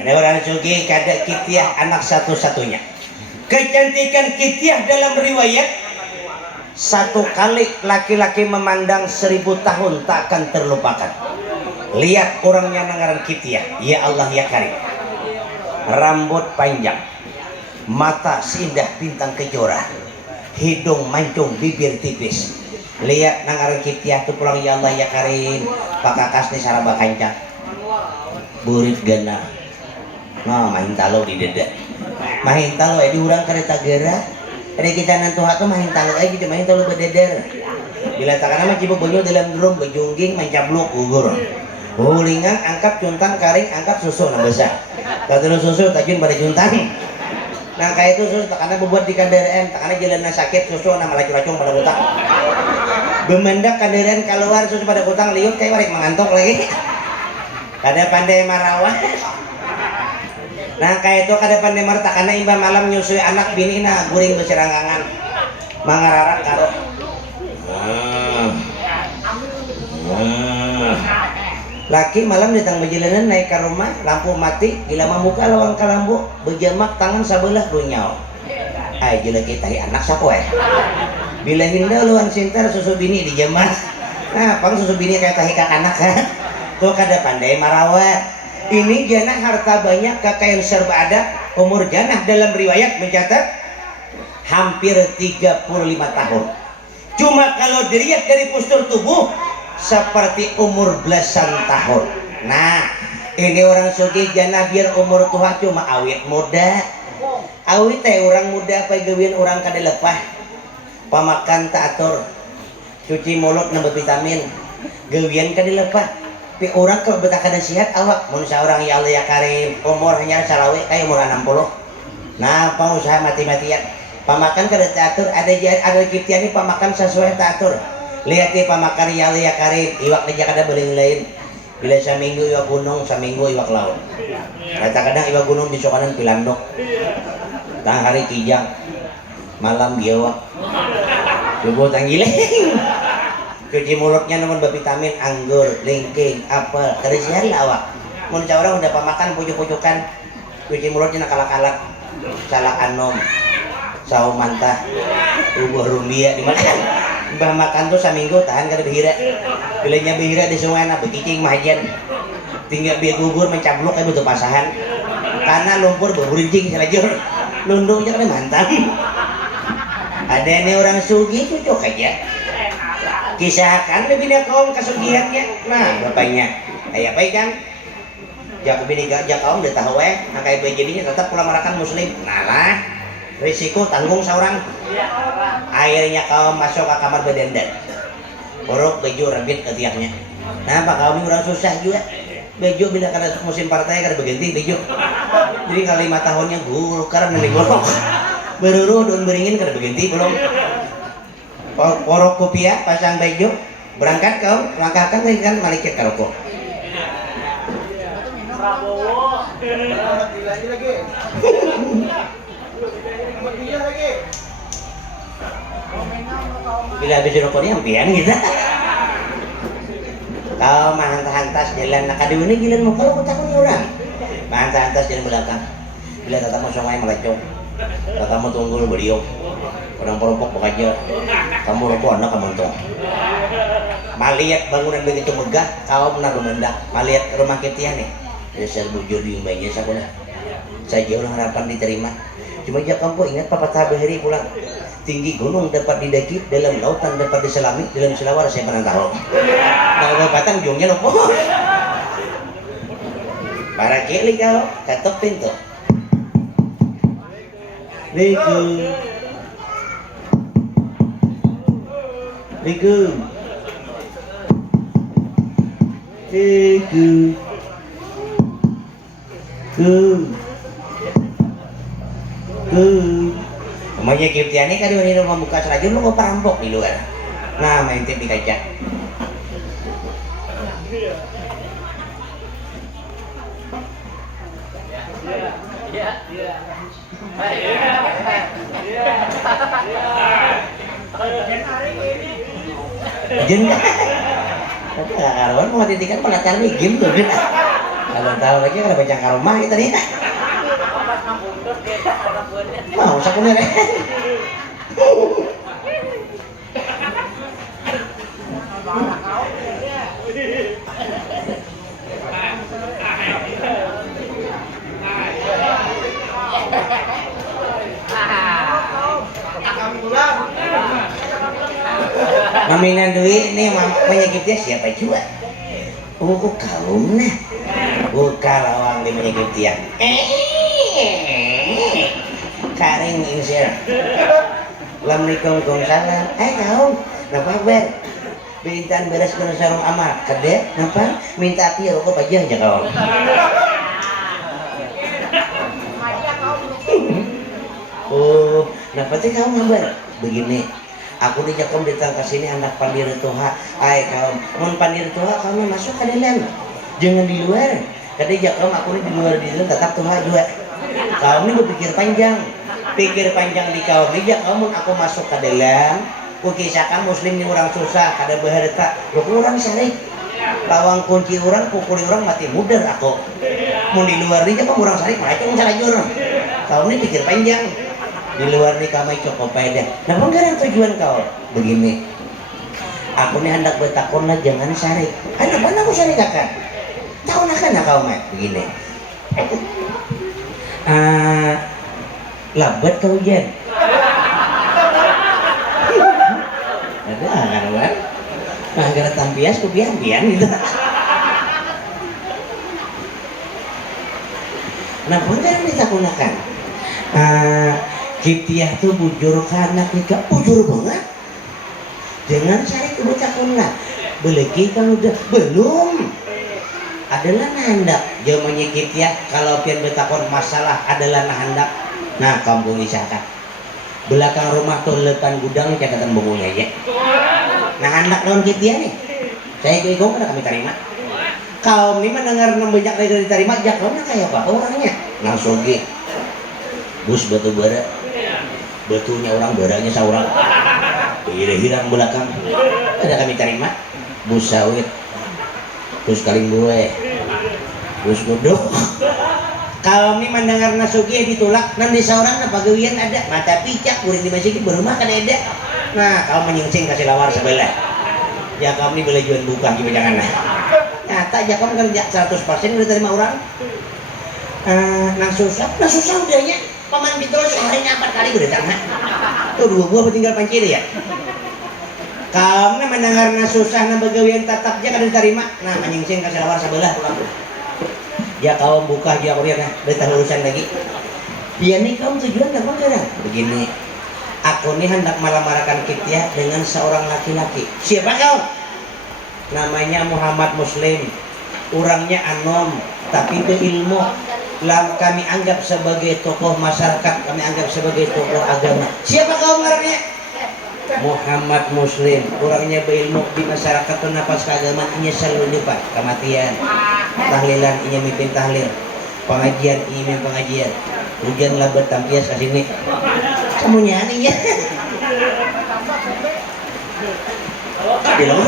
Ada orang sugih kada Kitiah anak satu-satunya. Kecantikan Kitiah dalam riwayat satu kali laki-laki memandang 1000 tahun tak akan terlupakan. Lihat orangnya nangaran Kitiah, ya Allah ya Karim. Rambut panjang, mata seindah bintang kejora, hidung mancung, bibir tipis. Lihat nangaran Kitiah tuh pulang, ya Allah ya Karim. Pakakas nih saraba kancang, burit gana. Nah, main talo di dada. Main talo di urang kereta gerak. Ada kita nantu hatu main talo aja di main talo bededer. Bila takana mah cibuk banyu dalam drum bejungging mencabluk gugur. Hulingang angkat cuntang karing angkat susu na besar. Tadulu susu tajun pada cuntang. Nah kayak itu susu takana bebuat di kandaraan, takana jalan sakit susu na malacur-lacung pada utang. Bemendak kandaraan keluar susu pada utang liut kayak warek mengantuk lagi. Kada pandai marawat. Nah kayak itu kada pandai marta karena imbah malam nyusui anak bini na guring berseranggangan mangararak karo laki malam datang berjalanan naik ke rumah lampu mati gila muka lawang kalambu berjamak tangan sebelah runyau ay jela kita anak sapo bila hinda luan sintar susu bini di jamak nah pang susu bini kayak tahi kak anak tuh kada pandai marawat. Ini janah harta banyak kakak yang serba ada. Umur janah dalam riwayat mencatat hampir 35 tahun. Cuma kalau dilihat dari postur tubuh seperti umur belasan tahun. Nah ini orang sugih janah biar umur tua cuma awet muda. Awet teh orang muda apa gawian orang kada lepah. Pamakan tak atur, cuci mulut nambah vitamin, gawian kada lepah. Tapi orang kalau betah sehat awak mun seorang ya Allah ya Karim umur hanya salawe kayak umur 60. Nah pengusaha mati-matian pamakan kada teratur ada Kitiah ini pamakan sesuai teratur. Lihat nih pamakan ya Allah ya Karim iwak aja kada boleh lain bila seminggu iwak gunung seminggu iwak laut. Kadang-kadang iwak gunung besok kanan pilandok tang hari kijang malam biawak subuh tanggileng. Cuci mulutnya namun bervitamin anggur, lingking, apel, terisian lah awak. Mun orang udah pemakan pucuk-pucukan, cuci mulutnya nakala-kalak, salah anom, sawo mantah, ubah rumbia dimakan. Mbah makan tuh seminggu tahan kada behira. Bilanya behira di sungai na bekicing mahajan. Tinggal biar gugur mencabluk kayak butuh pasahan. Karena lumpur beburijing selajur. Lundungnya kan mantap. Ada nih orang sugi cucuk aja. Kisahkan lebih dia kaum kesugihannya. Nah bapaknya kayak apa kan jak bini jak kaum udah tahu nah kayak jadinya tetap pulang merakan muslim. Nah lah risiko tanggung seorang. Akhirnya kaum masuk ke kamar berdandan buruk baju rebit ketiaknya. Nah pak kaum orang susah juga baju bila kada musim partai kada berganti baju. Jadi kalau 5 tahunnya karena nanti gorok beruru dan beringin kada berganti belum. Porok kopiah pasang baju berangkat kau langkahkan lagi kan malikat karoko. Prabowo lagi. Bila habis rokoknya ampian gitu. Kau mahantas-hantas jalan nakadiwini gilan mau kalau takut orang. Mahantas-hantas jalan belakang. Bila tatamu sungai melecong. Tatamu tunggul beliau. Orang perokok bekerja, kamu rokok anak kamu tuh. Malihat bangunan begitu megah, kau benar mendak. Malihat rumah Kitiah nih, dasar bujur diumbainya sakulah. Saja orang harapan diterima. Cuma jika kamu ingat papa tabahiri pulang. Tinggi gunung dapat didaki, dalam lautan dapat diselami, dalam selawar saya pernah tahu. Kalau batang ujungnya lupa. Para kili kau ketok pintu. Liku. Liku. Namanya Kitiah ini kan di rumah buka serajun lu mau perampok di luar. Nah main tip di kaca. Jen, tapi karuan mau titikan pelajar nih game tuh. Kalau tahu lagi kada baca ka rumah kita nih. Mau sakunya deh. Maminan duit nih penyakitnya siapa juga? Oh kaum nah, buka lawang di penyakit dia. Karing insir. Assalamualaikum salam. Kaum, napa kabar? Bintan beres kena sarung amat, kade, napa? Minta api rokok aja aja kaum. Oh, napa sih kaum kabar? Begini. Aku dijakom datang ke sini anak pandir tuha. Kaum, mun pandir tuha kamu masuk ke dalam. Jangan di luar. Kadang jakom aku di luar tetap tuha juga. Kaum ini berpikir panjang. Pikir panjang di kaum ini jakom mun aku masuk ke dalam. Kukisahkan muslim ini orang susah, kada berharta. Lu orang sarik. Lawang kunci orang, pukuli orang mati mudar aku. Mun di luar ini jakom orang sarik, malah itu salajur. Kaum ini pikir panjang. Di luar nih kami cukup pede. Nah enggak tujuan kau begini. Aku nih hendak bertakon lah jangan sari. Anak mana aku sari kakak? Tahu nak kan kau mah begini. Lambat kau jen. Ada kan kan? Nah gara tampias ku pian gitu. Nah enggak ditakunakan. Kiptiah tuh bujur ke anak nikah, bujur banget. Jangan cari kebucakunlah. Belegi kalau udah belum. Adalah nahandak. Jamannya Kiptiah kalau pian betakon masalah adalah nahandak. Nah kampung isakan. Belakang rumah tuh lepan gudang catatan bukunya aja. Nahandak daun Kiptiah nih. Saya ikut kada kami terima. Kaum ini mendengar nembejak dari diterima, jakona kayak apa orangnya? Langsung ge. Bus batu bara. Betunya orang barangnya seorang hirang belakang ada kami terima bus sawit bus kaling gue bus godok kalau ini mendengar nasugi ditolak nanti seorang apa gawian ada mata picak kuring di masjid berumah kan ada nah kalau menyingsing kasih lawar sebelah ya kamu ini boleh jual buka di jangan nyata aja kamu kerja 100% udah terima orang nang susah udahnya paman Bitol seharinya 4 kali udah tengah tuh 2 buah tinggal pancir ya kamu mendengar susah na begawian tatap aja kada diterima nah menyingsing kasih lawar sebelah pulang ya kaum buka dia kuliah nah betah urusan lagi dia nih kaum tujuan apa kadang begini aku nih hendak melamarakan Kiptiah dengan seorang laki-laki siapa kau namanya Muhammad Muslim orangnya anom tapi berilmu kami anggap sebagai tokoh masyarakat, kami anggap sebagai tokoh agama. Siapa kau ngarannya? Muhammad Muslim, orangnya berilmu di masyarakat penapas keagamaan ini selalu lupa kematian, tahlilan ini mimpin tahlil, pengajian ini mimpin pengajian, hujan labat tampias ke sini. Kamu nyanyi ya? Bilang,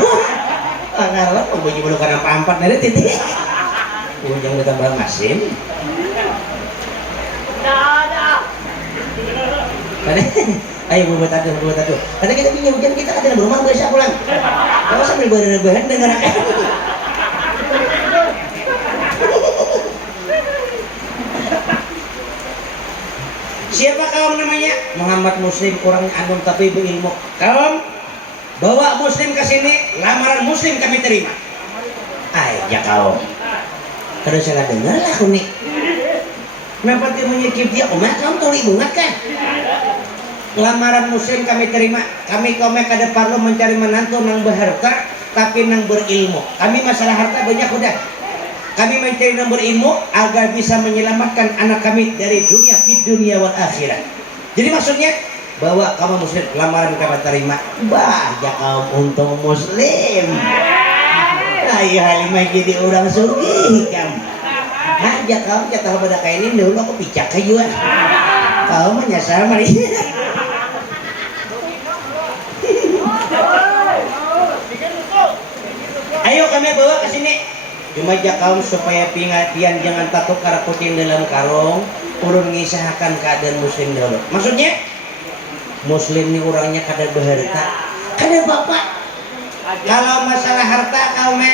karena baju belum kena empat dari titik. Ujung ditambah masim. Ayo buat aduh. Karena kita punya hujan kita ada berumah biasa pulang. Kalau sambil berlebihan dengar. Siapa kaum namanya? Muhammad Muslim, orang anom tapi berilmu. Kaum bawa Muslim ke sini, lamaran Muslim kami terima. Ya kaum. Kalau saya dengar lah aku nih. Kenapa dia menyikip dia? Kamu tuli bunga kan? Lamaran Muslim kami terima. Kami kaum kada perlu mencari menantu nang berharta, tapi nang berilmu. Kami masalah harta banyak udah. Kami mencari nang berilmu agar bisa menyelamatkan anak kami dari dunia wal akhirat. Jadi maksudnya bahwa kamu Muslim lamaran kami terima. Ya kaum untung Muslim. Ayo halimah jadi orang sugih kamu. Aja kamu kata pada kayak ini dulu aku picak kayu kau menyasar mari. Ayo kami bawa ke sini Cuma kaum supaya pingatian jangan tatuk karaputin dalam karung, urun ngisahakan keadaan muslim dahulu. Maksudnya muslim ini orangnya kadar berharta, kadar bapak. Kalau masalah harta kaume,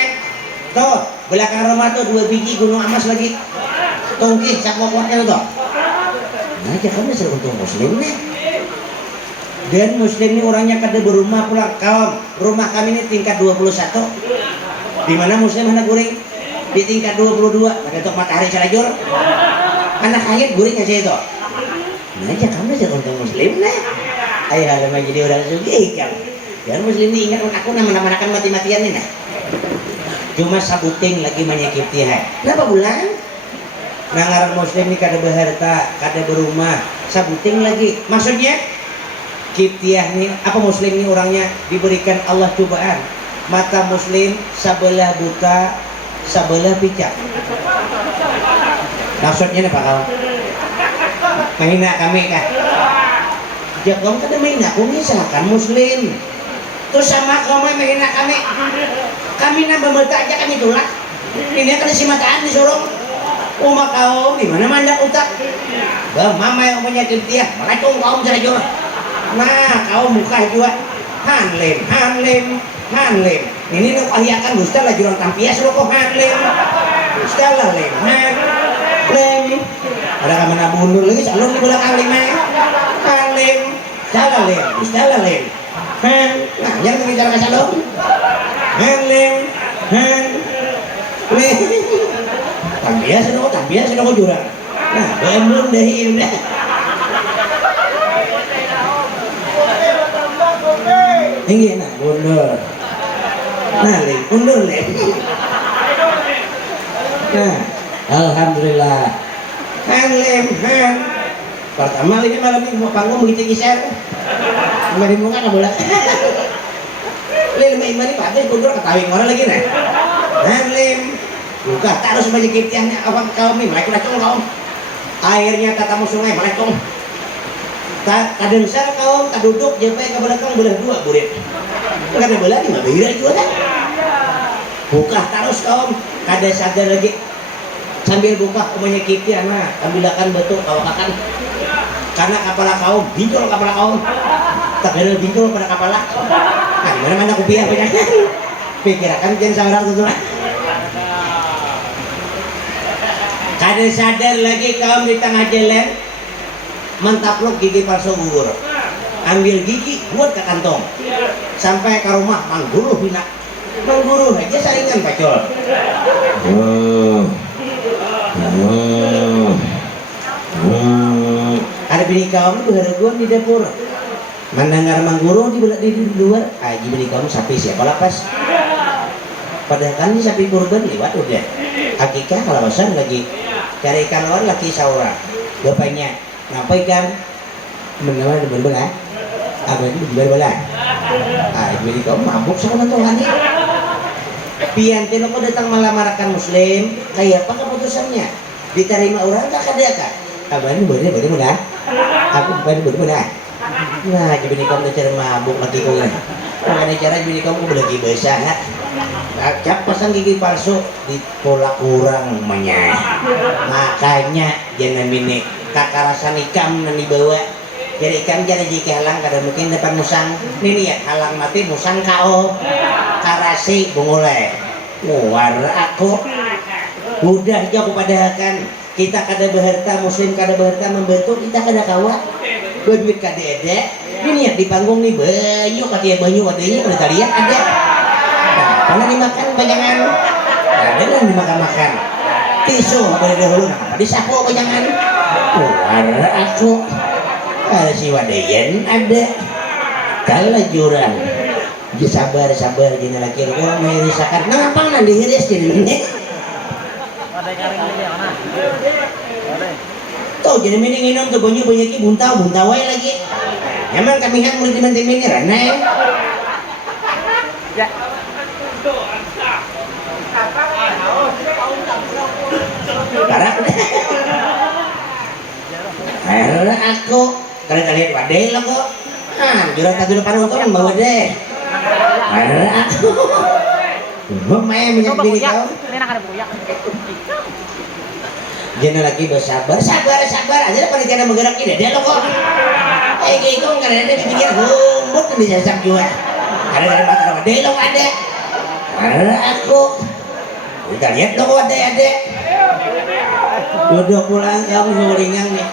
tuh belakang rumah tuh 2 biji gunung emas lagi, tongki sakokotnya tuh. Nah, kamu sudah untung muslim nih. Dan muslim ini orangnya kadar berumah pulang kaum. Rumah kami ini tingkat 21. Di mana muslim anak guring di tingkat 22. Pada tok matahari salajur. Anak ayat guring aja itu. Nah, kamu sudah untung muslim nih. Ayo lama jadi orang sugih kan. Dan muslim ini ingat aku nama-nama akan mati-matian nih nah. Cuma sabuting lagi menyakiti hai. Kenapa bulan? Nangaran muslim ini kada berharta, kada berumah, sabuting lagi. Maksudnya kiptiah nih, apa muslim ini orangnya diberikan Allah cobaan. Mata muslim sabelah buta, sabelah picak. Maksudnya apa kau? Menghina kami kah? Jakom kada menghina aku misalkan muslim. Terus sama kau menghina kami. Kami nambah mata aja kami tulak. Ini kada si mataan disuruh. Umat kau di mana mandak utak. Bah mama yang punya kiptiah, malaikum kaum salajur. Nah, kau muka juga hanlem. Ini nu pahiakan dusta lah jurang tampias lo kok hanlem. Dusta lah lem. Hanlem. Ada kamana bundur lagi salon di belakang lima. Hanlem. Salah lem. Dusta lah lem. Nah, jangan bicara ke salon. Hanlem. Tampias sudah kau jurang. Nah, belum dahin dah. Tinggi nah, mundur. Nah, mundur lem. Nah, alhamdulillah. Lem. Pertama lagi malam ini mau panggung begitu kisah. Mari muka nak bola. Lem imani pakai mundur ketahui orang lagi nah. Lem. Buka taruh sebanyak kiptiahnya apa kaum ini malaikum kaum. Airnya katamu sungai malaikum. Kadang saya kaum tak duduk jampai ke belakang belah 2 burit. Kada belah di mabira juga kan. Buka terus kaum, kada sadar lagi. Sambil buka umanya kiptiah nah, ambilakan betul kawakan. Karena kepala kaum, bincul kepala kaum. Tak ada bincul pada kepala. Nah, mana kupiah punya. Pikirakan jangan sama orang tuh. Kada sadar lagi kaum di tengah jalan mentaplok gigi palsu gugur. Ambil gigi buat ke kantong. Sampai ke rumah mangguru bina. Mangguru aja saringan pacol. Ada bini kaum berharaguan di dapur. Mendengar mangguru di luar, aji bini kaum sapi siapa lapas. Padahal kan ini sapi kurban lewat udah. Hakikah kalau besar lagi cari ikan luar laki saura. Bapaknya ngapain kan? Benar benar. Apa itu benar. Jadi kau mabuk sama Tuhan ini. Pianti lo kau datang melamarakan muslim, kayak apa keputusannya? Diterima orang tak ada kan? Abang benar. Aku benar. Nah, jadi kau udah cara mabuk lagi kau kan? Karena cara jadi kamu lagi basah. Cap pasang gigi palsu ditolak kurang menyai. Makanya jangan mini kakarasan ikam yang dibawa. Jadi ikam jadi jika halang kada mungkin depan musang. Ini ya halang mati musang kau. Karasi bungule. Warna aku. Udah jauh pada kan kita kada berharta muslim kada berharta membentuk kita kada kawat. Berduit kada ada. Ini ya di panggung nih banyu katanya banyu katanya kalau kalian ada. Karena dimakan panjangan, ada yang dimakan-makan. Tisu boleh dahulu, disapu panjangan. Warna aku, ada si wadayan ada. Kalau jurang, sabar jadi laki orang mengirisakan. Nah apa nanti hiris jadi ini? Tuh jadi mending minum tuh banyu banyak buntau lagi. Emang kami kan mulai dimantin ini rana. Ya. Parah udah. Aku kalian wadai lah kok. Jurang tak dulu paruh kan bawa deh. Aku Lumayan minyak bini kau. Ini nak ada buyak. Jangan lagi bersabar, sabar aja panitia menggerak ini dia lo kok. Kayak kau nggak ada di pinggir humut di jajak juga. Ada dari mata dia lo ada. Ada aku. Udah lihat lo ada. Duduk pulang kamu ngoringan nih.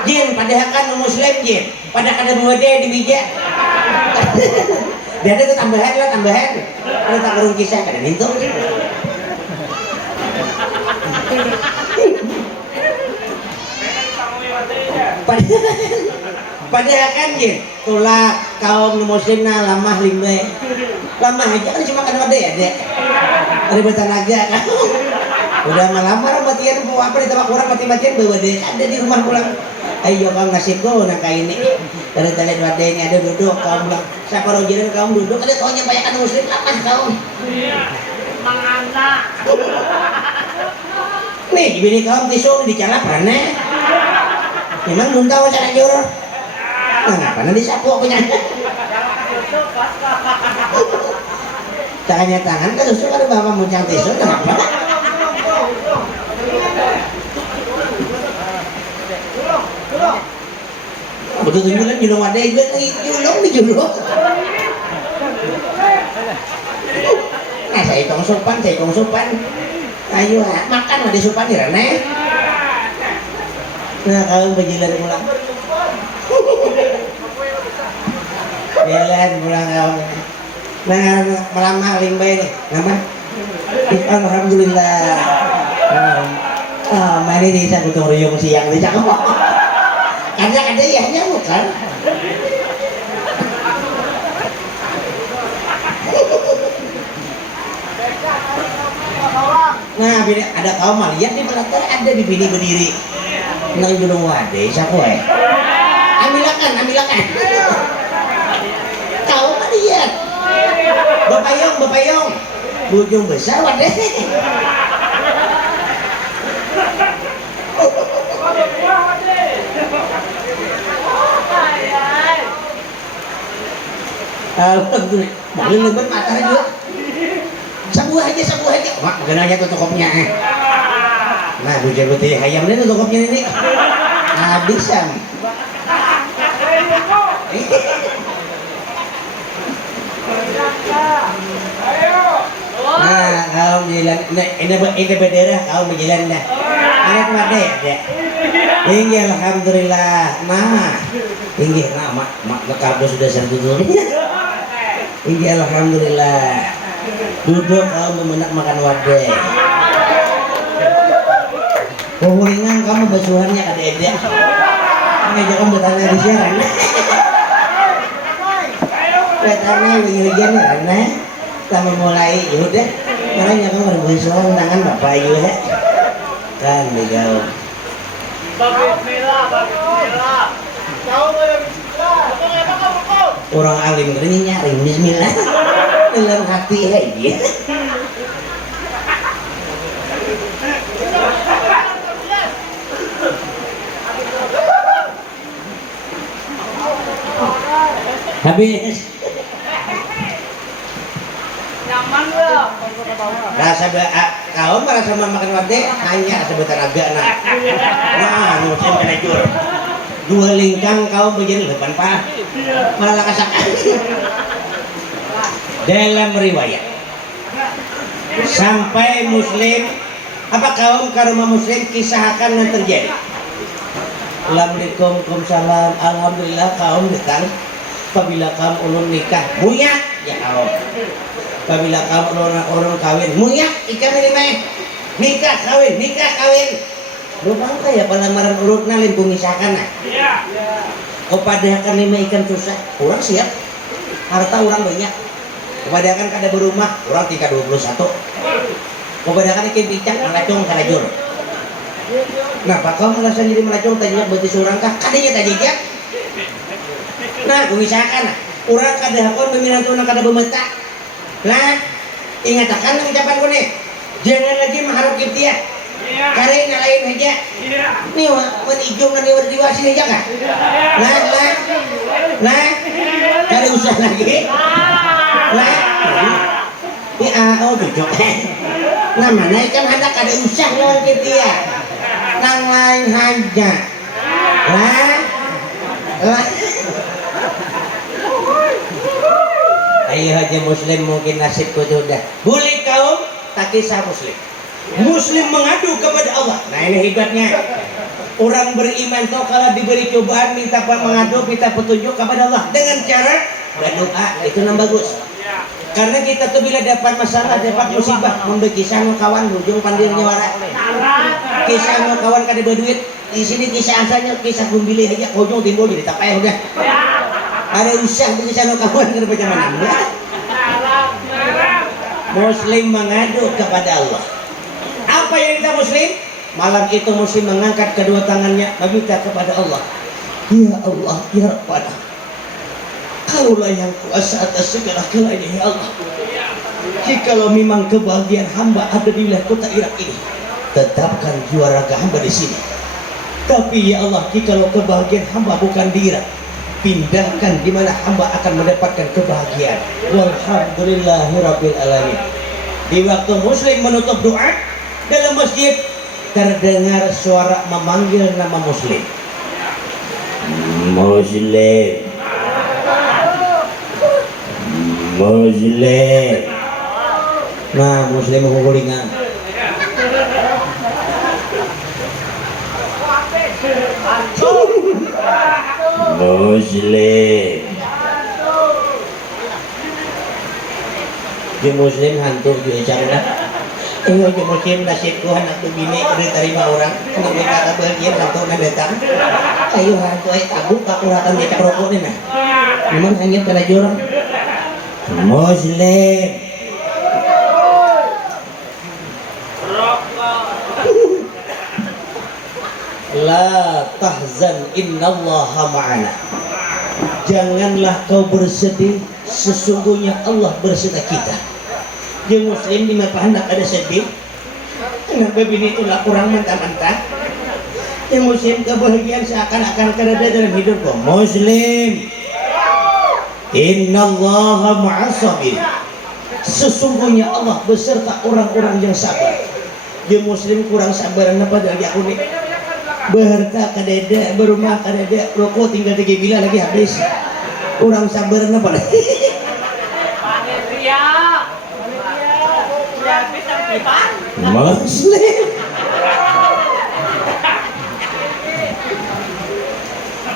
Jin, padahal kan muslim Jin. Pada kada mewade di bijak. Dia ada tambahan. Ada tak kurung kisah kada itu. Padahal kan Jin, tulak kaum muslim na lamah limbe. Lamah aja kan cuma kada wade ya, Dek. Ribet tenaga kan. Udah melamar matian mau apa di tempat kurang mati-matian bawa deh ada di rumah pulang. Ayo kamu nasibku nak ini dari tadi wadenya ada duduk kamu bilang siapa orang jiran kamu duduk ada taunya banyak kan muslim apa kamu Manganda. nih bini kamu tisu dicalap mana memang belum tahu cara jurur nah ngapain disapu punya tangannya tangan kan justru ada bapak muncang tisu kenapa betul tunjukan julung ada juga julung nah saya hitung sopan ayo makan ada sopan di Rene nah kalau berjalan pulang jalan pulang kamu nah melamar limbai nih nama alhamdulillah mari nih saya butuh ruyung siang nih cakep ada ya nyamuk kan nah bini ada kaum lihat di belakang ada di bini berdiri nang julung wade siapa ambilakan kaum lihat bapayong bujung besar wade alhamdulillah boleh lebar mata juga sabuh aja mak genanya tutupnya nah bujur putih ayam ini tutupnya ini habisan nah alhamdulillah ini bendera kau berjalan dah anak made ya tinggi alhamdulillah nah tinggi nah mak kabel sudah satu tinggi alhamdulillah duduk kau memenak makan wadah penguringan kamu basuhannya ada ide ngajak kamu bertanya di siaran bertanya begini-begini karena kita mulai yaudah makanya kamu berbasuhan tangan bapak juga kan digau orang alim ini nyari bismillah dalam hati aja habis Nyaman loh. rasa kaum merasa makan wade hanya sebentar agak nah muslim kena jur dua lingkang kaum begini depan pak malah kasakan dalam riwayat sampai muslim apa kaum ke rumah muslim kisah akan yang terjadi Assalamualaikum salam alhamdulillah kaum datang apabila kaum ulun nikah muyak ya kaum apabila kaum orang kawin muyak ikan ini nikah kawin lubang ya pelamaran urutna limpung isakan nah kepada lima ikan susah orang siap harta orang banyak kepada kan kada berumah orang 321 kepada kan ikan picak melacung karajur nah bakal merasa jadi melacung tadinya berarti seorang kah kadanya tadi dia nah misalkan orang kada hakon meminat orang kada bemetak nah ingatakan ucapan ko nih jangan lagi mengharap kiptiah karena lain aja nih menijung dan diwasin aja kah nah kada usah lagi lah oh tujuh namanya kan ada kada usah lawan kita ya nang lain aja lah ayo aja muslim mungkin nasibku sudah boleh kaum tak kisah muslim mengadu kepada Allah. Nah ini hebatnya orang beriman tuh kalau diberi cobaan minta mengadu minta petunjuk kepada Allah dengan cara berdoa, itu yang bagus. Karena kita tuh bila dapat masalah, dapat musibah, memberi kisah no kawan ujung pandir nyawara, kisah no kawan kada berduit, di sini kisah asalnya kisah bumbili aja, ujung timbul jadi tapai udah. Ada usah kisah no kawan kada macam mana? Muslim mengadu kepada Allah. Apa yang kita muslim? Malam itu muslim mengangkat kedua tangannya meminta kepada Allah. Ya Allah, ya Rabbana, Kaulah yang kuasa atas segala galanya ya Allah. Jikalau memang kebahagiaan hamba ada di wilayah kota Irak ini, tetapkan jiwa raga hamba di sini. Tapi ya Allah, jikalau kebahagiaan hamba bukan di Irak, pindahkan di mana hamba akan mendapatkan kebahagiaan. Walhamdulillahirabbil alamin. Di waktu muslim menutup doa dalam masjid, terdengar suara memanggil nama muslim. Muslim. Muslim. Nah, muslim mengulingan. Muslim. Di muslim hantu juga caranya. Ayo di muslim nasibku anak tu bini diterima orang. Anak mereka kebahagiaan hantu nak datang. Ayo hantu tabuk aku akan dia rokok ni nah. Memang hanya kena jorang. Muslim. La tahzan innallaha ma'ana. Janganlah kau bersedih, sesungguhnya Allah bersama kita. Dia muslim di mata anak ada sedih. Kenapa bini itulah kurang mentah-mentah? Dia muslim kebahagiaan seakan-akan ada dalam hidupku. Muslim. Innallaha ma'as-sabir. Sesungguhnya Allah beserta orang-orang yang sabar. Dia muslim kurang sabar apa lagi aku nih. Berharta kadeda, berumah kadeda, rokok tinggal 3 bila lagi habis. Kurang sabar apa lagi? Muslim.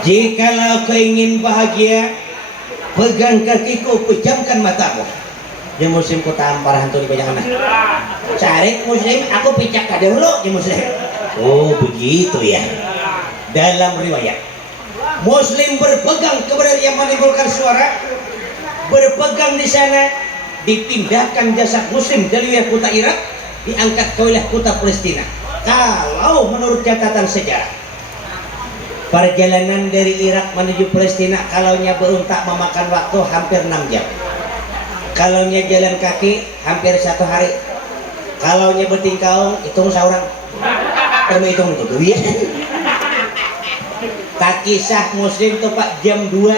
Jikalau kau ingin bahagia, pegang kakiku, pejamkan matamu. Dia muslim ku tampar hantu di pejangan. Cari muslim, aku pijak kada dulu dia muslim. Oh begitu ya. Dalam riwayat, muslim berpegang kepada yang menimbulkan suara, berpegang di sana, dipindahkan jasad muslim dari wilayah kota Irak, diangkat ke wilayah kota Palestina. Kalau menurut catatan sejarah, perjalanan dari Irak menuju Palestina kalaunya beruntak memakan waktu hampir 6 jam. Kalaunya jalan kaki hampir 1 hari. Kalaunya bertingkau hitung seorang. Terhitung itu tuh ya. Tak kisah muslim tuh Pak jam 2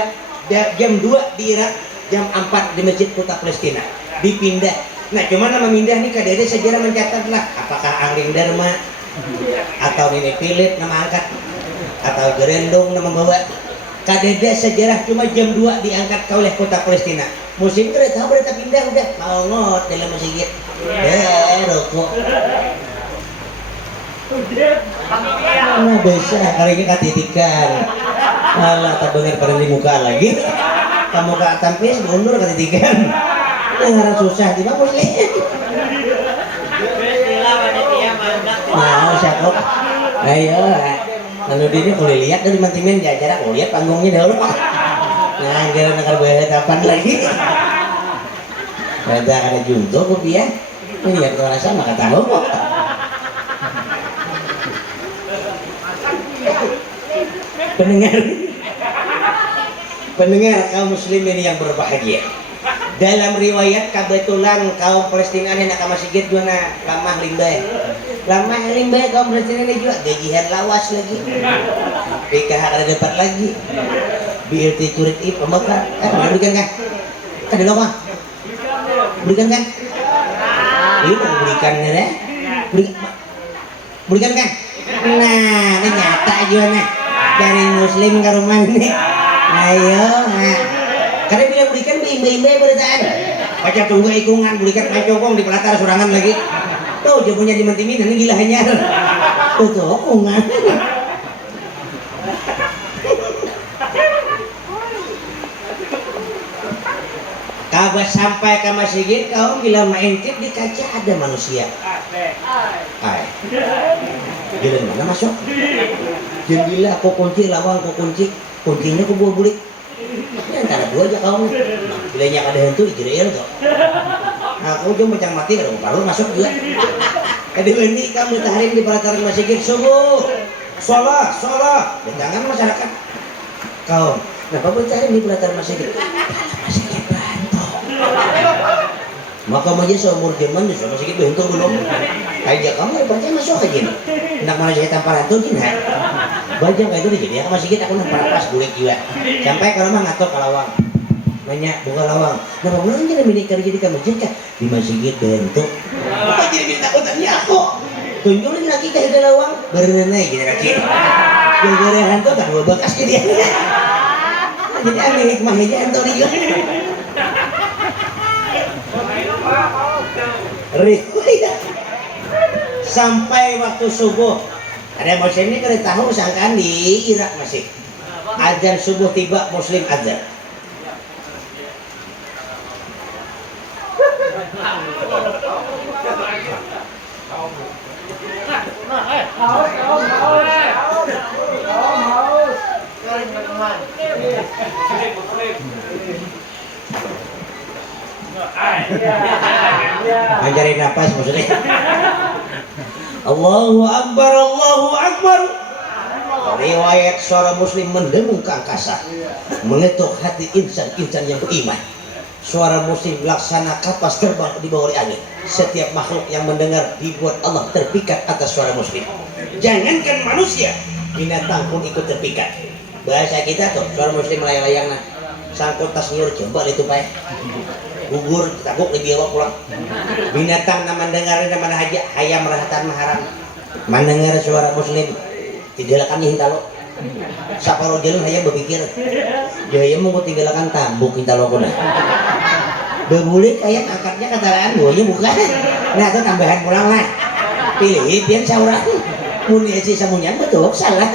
di Irak, jam 4 di masjid kota Palestina. Dipindah. Nah cuman nama pindah nih kadang sejarah mencatat lah apakah Angling Dharma atau Nini Philip nama angkat atau Gerendong nama bawa. Kadeda sejarah cuma jam 2 diangkat ke oleh kota Palestina. Muslim kereta tahu berita pindah udah mau ngot dalam masjid. Rokok. Mana bisa kali ini katitikan. Alah tak bener pada di muka lagi. Kamu gak tampis mundur katitikan. Nah susah di mana Muslim. Nah siapa? Ayo. Lalu dia boleh lihat dari mantimen jajar aku lihat panggungnya dulu. Nah, kira nakar bayar kapan lagi? Ada kada junto kopiah. Ini lihat orang sama kata tahu kok. Pendengar kaum muslimin yang berbahagia. Dalam riwayat kebetulan kaum Palestina ini nak masjid juga lamah limbah kaum Palestina ini juga gajian lawas lagi. PKH ada dapat lagi. BRT curit pembakar. Berikan kan? Kada lama. Berikan kan? Ini mau belikan ya? Belikan kan? Nah, ini nyata juga nih. Dari muslim ke rumah ini. Ayo, nah. Karena bila belikan imbe-imbe beritaan. Baca tunggu ikungan belikan macokong di pelatar surangan lagi. Tuh jamunya di mentimin ini gila hanya. Tuh ikungan. Kabeh sampai ke masjid kau bila main tip di kaca ada manusia. Ay. Jalan mana masuk? Jangan bila aku kunci lawang aku kunci kuncinya aku bawa bulik. Ini antara dua aja kau. Bila nyak ada hantu dijeriel kok. Aku cuma macam mati kalau palu masuk juga. Kedua ini kamu tahrim di pelataran masjid subuh. Sholat. Di tangan masyarakat. Kau, kenapa bertahrim di pelataran masjid? Masjid bantok. Maka aja seumur zaman sama sedikit bentuk belum. Aja kamu baca masuk aja nih. Nak mana saya tampar hantu gini. Baca kayak itu jadi aku masih kita aku nampak pas bulik juga. Sampai kalau mah ngatok ke lawang. Nanya buka lawang. Kenapa bulan jadi minik kerja di masjid kan? Di masjid bentuk. Apa jadi minta takutannya aku? Tunjukin lagi ke ada lawang. Berenai gini kecil. Gara-gara hantu tak dua bekas jadi. Jadi ambil hikmahnya hantu nih. Sampai waktu subuh ada muslim ini kena tahu sangkaan di Irak masih azan subuh tiba muslim azan. Mencari nafas maksudnya. Allahu Akbar, Allahu Akbar. Riwayat suara muslim mendengung ke angkasa, mengetuk hati insan-insan yang beriman. Suara muslim laksana kapas terbang di bawah angin. Setiap makhluk yang mendengar dibuat Allah terpikat atas suara muslim. Jangankan manusia, binatang pun ikut terpikat. Bahasa kita tuh suara muslim layang-layang nah. Sangkut tas nyur coba itu pak. Gugur takut lebih awak pulang. Binatang nama dengarin nama haja hayam merahatan maharam. Mendengar suara muslim tidak akan hintalo. Saparo jalan hayam berpikir dia mau tinggalkan tambuk hintalo aku dah. Berbuli kayak angkatnya ketaraan duanya bukan. Nah itu tambahan pulang lah. Pilih pian saurang. Muni si samunyan betul salah.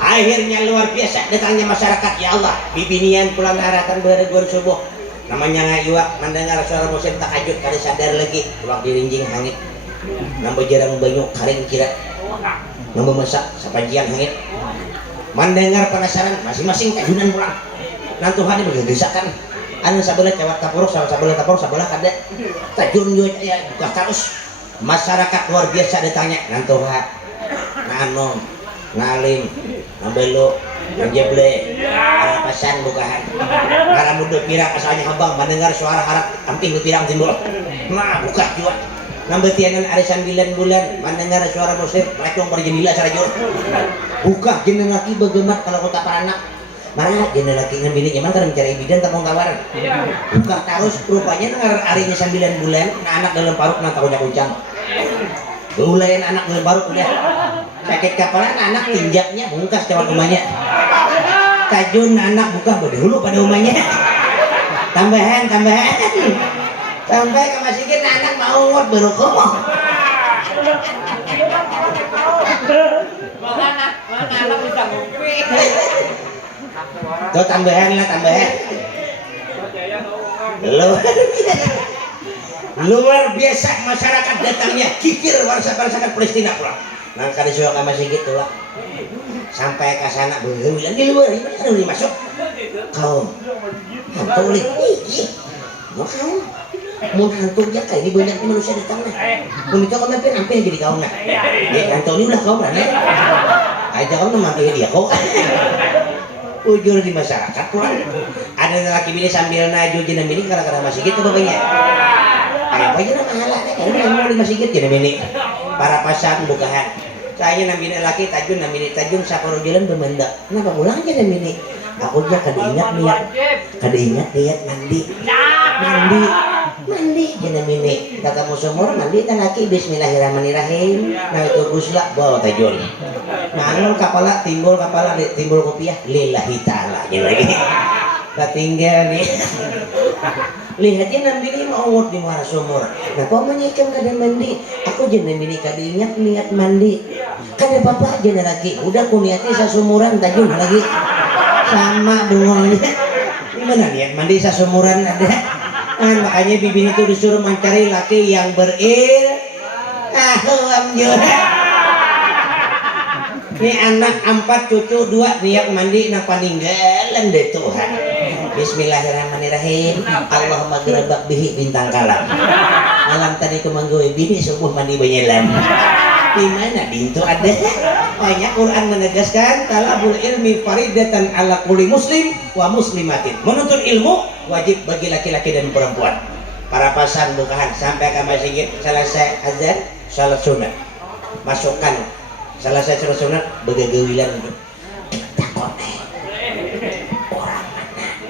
Akhirnya luar biasa datangnya masyarakat ya Allah. Bibinian pulang aratan bereguan subuh. Namanya ngayuak mendengar suara muslim takajud kali sadar lagi. Pulang dirinjing hangit. Nambah jarang banyak karing kira. Nambah masak sapajian hangit. Mendengar penasaran masing-masing kajunan pulang. Nantuhan berdesakan. Anu sabelah cewek tapuruk sabelah kada. Tajun juga ya buka terus. Masyarakat luar biasa datangnya nantuhan. Nano ngalim nambelo menjeble arapasan bukahan para muda pirang asalnya abang mendengar suara harap amping pirang timbul nah buka juga nambah tiangan ada 9 bulan mendengar suara muslim lecong berjendela sarajur buka jeneng laki begemat kalau kota paranak marah jeneng laki ngan bini nyaman karena mencari bidan tak mau kawaran buka terus rupanya dengar harinya 9 bulan nah anak dalam paruk nah tahunya kuncang ulayan anak dalam paruk udah sakit kapalan anak tinjaknya bungkas lewat rumahnya tajun anak buka berdahulu pada rumahnya tambahan sampai ke masjid anak mau ngot berokok mana anak bisa ngopi tuh tambahan luar biasa masyarakat datangnya kikir warsa-warsakan Palestina pulang nang kali suara ke masjid lah sampai ke sana bilang di luar ini ada yang masuk kaum hantu oleh makanya mau hantu dia kayak ini banyak manusia datang lah begitu kau hampir jadi kau nggak ya hantu ini udah kau berani aja kau mampir dia kau ujur di masyarakat pulang ada laki bini sambil naju jenam ini karena masjid itu bapaknya apa aja nama halaknya kalau mau di masjid jenam ini para pasang bukahan saya namanya laki tajun namanya tajun saparo jalan bermendak kenapa pulang aja namanya aku aja kada ingat niat mandi mandi mandi jenah mini tak kamu sumur mandi tan laki bismillahirrahmanirrahim nah itu gusla bawa tajul mangun kapala timbul kopiah lillahi ta'ala jenah lagi ketinggal nih lihatnya nanti mau ngut di muara sumur nah kau menyikam kada mandi aku jenah mini kada ingat niat mandi kada bapak jenah lagi udah ku niatnya sasumuran tajul lagi sama bengongnya gimana niat mandi sasumuran ada makanya bibi itu disuruh mencari laki yang alhamdulillah ini anak 4 cucu 2 niat mandi nak paninggalan deh Tuhan bismillahirrahmanirrahim Allahumma gerabak bihi bintang kalam malam tadi kemanggui bini subuh mandi banyelan di mana bintu ada banyak Quran menegaskan talabul ilmi faridatan ala kulli muslim wa muslimatin menuntut ilmu wajib bagi laki-laki dan perempuan para pasan bukahan sampai ke masjid selesai azan salat sunat masukkan selesai salat sunat begagawilan takut orang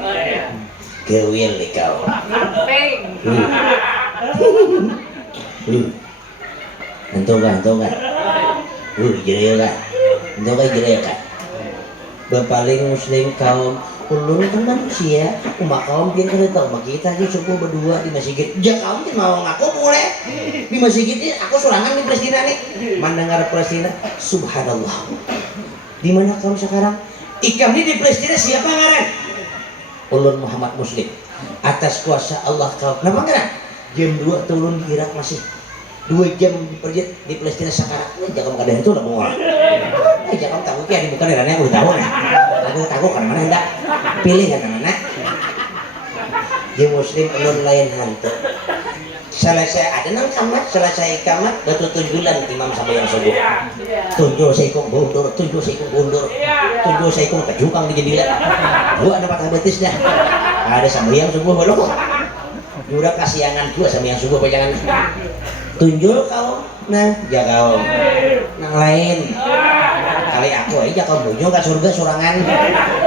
mana gawil nih kau entokan jere kan bepaling muslim kaum ulun kan manusia umat kaum pian kada tahu kita aja subuh berdua di masjid ja kaum mau ngaku boleh di masjid ini aku sorangan di Palestina nih mendengar Palestina subhanallah di mana kaum sekarang ikam ini di Palestina siapa ngaran ulun Muhammad Muslim atas kuasa Allah kaum kenapa ngaran jam 2 turun di Irak masih 2 jam pergi di Palestina sekarang jangan keadaan itu lah mual jangan tahu ya di muka daerahnya aku tahu nih aku tahu kan mana hendak pilih kan mana di muslim ulun lain hantu selesai ada nang kamar selesai kamar betul tunjulan imam sampai yang subuh tunjul seikung bundur tunjul seikung kejukang di jendela gua ada patah betis dah ada sampai yang subuh belum udah kasiangan gua sama yang subuh jangan tunjul kau nah ya kau nang lain kali aku aja kau bunyo ke surga sorangan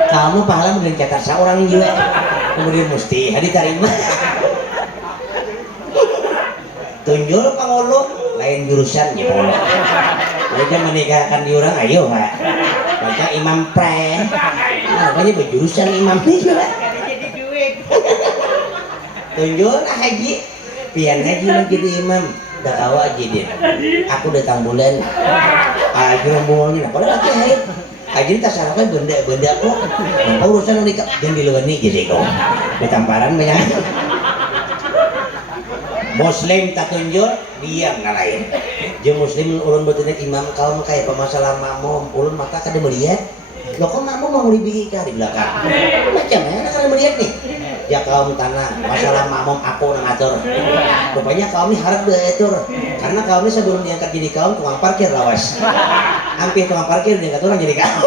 kamu pahala mungkin catat seorang juga kemudian mesti diterima tunjul pangulung lain jurusan ya polo aja menikahkan diorang ayo pak baca imam pre makanya berjurusan imam ini juga tunjul haji pian haji lagi di imam udah kawa aja dia aku datang bulan aja ngomongnya apa lagi haid aja tak salahkan benda kok apa urusan nikah dan di luar nih jadi kok ditamparan banyak muslim tak tunjuk diam ngalahin jeung muslim ulun betulan imam kaum kayak pemasalah mamom ulun mata kada melihat lo kok mamom mau dibikir di belakang macam mana kada melihat nih ya kaum tanah masalah mamom aku ngatur rupanya kaum ini harap diatur karena kaum ini sebelum diangkat jadi kaum tukang parkir lawas hampir tukang parkir diangkat orang jadi kaum